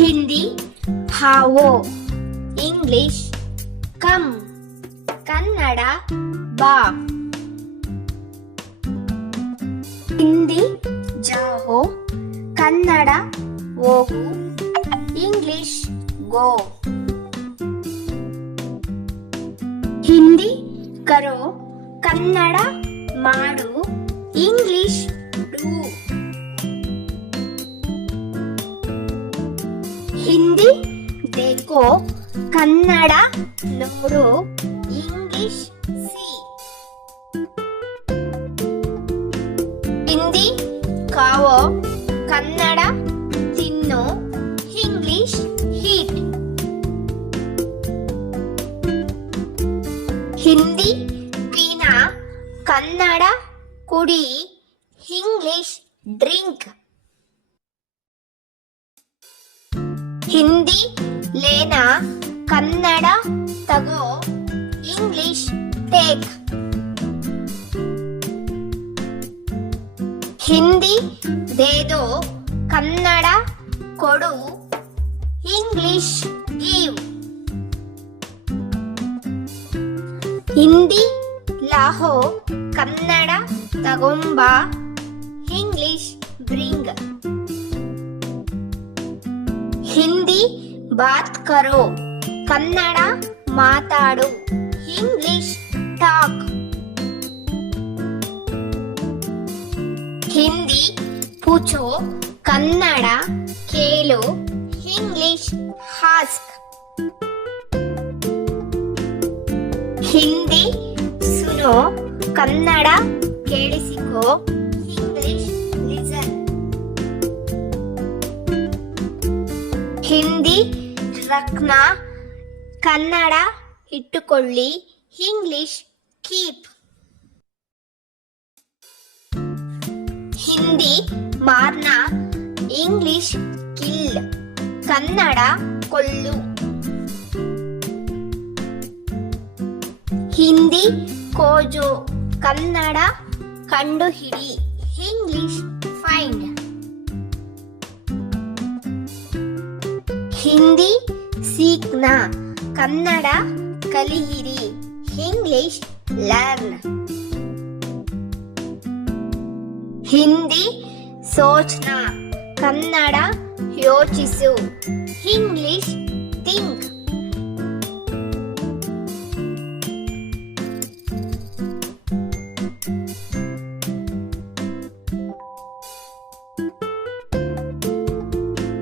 ಹಿಂದಿ ಹಾವೋ, English come, Kannada ಬಾ. ಹಿಂದಿ ಜಾಹೋ, ಕನ್ನಡ ಹೋಗು, ಇಂಗ್ಲಿಷ್ ಗೋ. ಹಿಂದಿ ಕರೋ, ಕನ್ನಡ ಮಾಡು, ಇಂಗ್ಲಿಷ್ ಡು. ಹಿಂದಿ ದೇಖೋ, ಕನ್ನಡ ನೋಡು, ಇಂಗ್ಲಿಷ್ ಸಿ. ಹಿಂದಿ ಖಾವೋ, ಕನ್ನಡ ತಿನ್ನು, ಇಂಗ್ಲಿಷ್ ಹೀಟ್. ಹಿಂದಿ ಪೀನಾ, ಕನ್ನಡ ಕುಡಿ, ಇಂಗ್ಲಿಷ್ ಡ್ರಿಂಕ್. ಹಿಂದಿ ಲೇನಾ, ಕನ್ನಡ ತಗೋ, ಇಂಗ್ಲಿಷ್ ಟೇಕ್. ಹಿಂದಿ ದೇದೋ, ಕನ್ನಡ ಕೊಡು, ಇಂಗ್ಲಿಷ್ ಗಿವ್. ಹಿಂದಿ ಲಾಹೋ, ಕನ್ನಡ ತಗೊಂಬ, ಇಂಗ್ಲಿಷ್ ಬ್ರಿಂಗ್. ಹಿಂದಿ ಬಾತ್ ಕರೋ, ಕನ್ನಡ ಮಾತಾಡು, ಇಂಗ್ಲಿಷ್ ಟಾಕ್. ಹಿಂದಿ ಪೂಛೋ, ಕನ್ನಡ ಕೇಳು, ಇಂಗ್ಲಿಷ್ ಹಾಸ್ಕ್. ಹಿಂದಿ ಸುನೋ, ಕನ್ನಡ ಕೇಳಿಸಿಕೋ, ಇಂಗ್ಲಿಷ್ ಲಿಸನ್. ಹಿಂದಿ ರಖ್ನಾ, ಕನ್ನಡ ಇಟ್ಟುಕೊಳ್ಳಿ, ಇಂಗ್ಲಿಷ್ ಕೀಪ್. ಹಿಂದಿ ಮಾರ್ನಾ, ಇಂಗ್ಲಿಷ್ ಕಿಲ್, ಕನ್ನಡ ಕೊಲ್ಲು. ಹಿಂದಿ ಕೋಜೋ, ಕನ್ನಡ ಕಂಡುಹಿಡಿ, ಇಂಗ್ಲಿಷ್ ಫೈಂಡ್. ಹಿಂದಿ ಸೀಖ್ನಾ, ಕನ್ನಡ ಕಲಿಯಿರಿ, ಇಂಗ್ಲಿಷ್ ಲರ್ನ್. ಹಿಂದಿ ಸೋಚ್ನಾ, ಕನ್ನಡ ಯೋಚಿಸು, ಇಂಗ್ಲಿಷ್ ಥಿಂಕ್.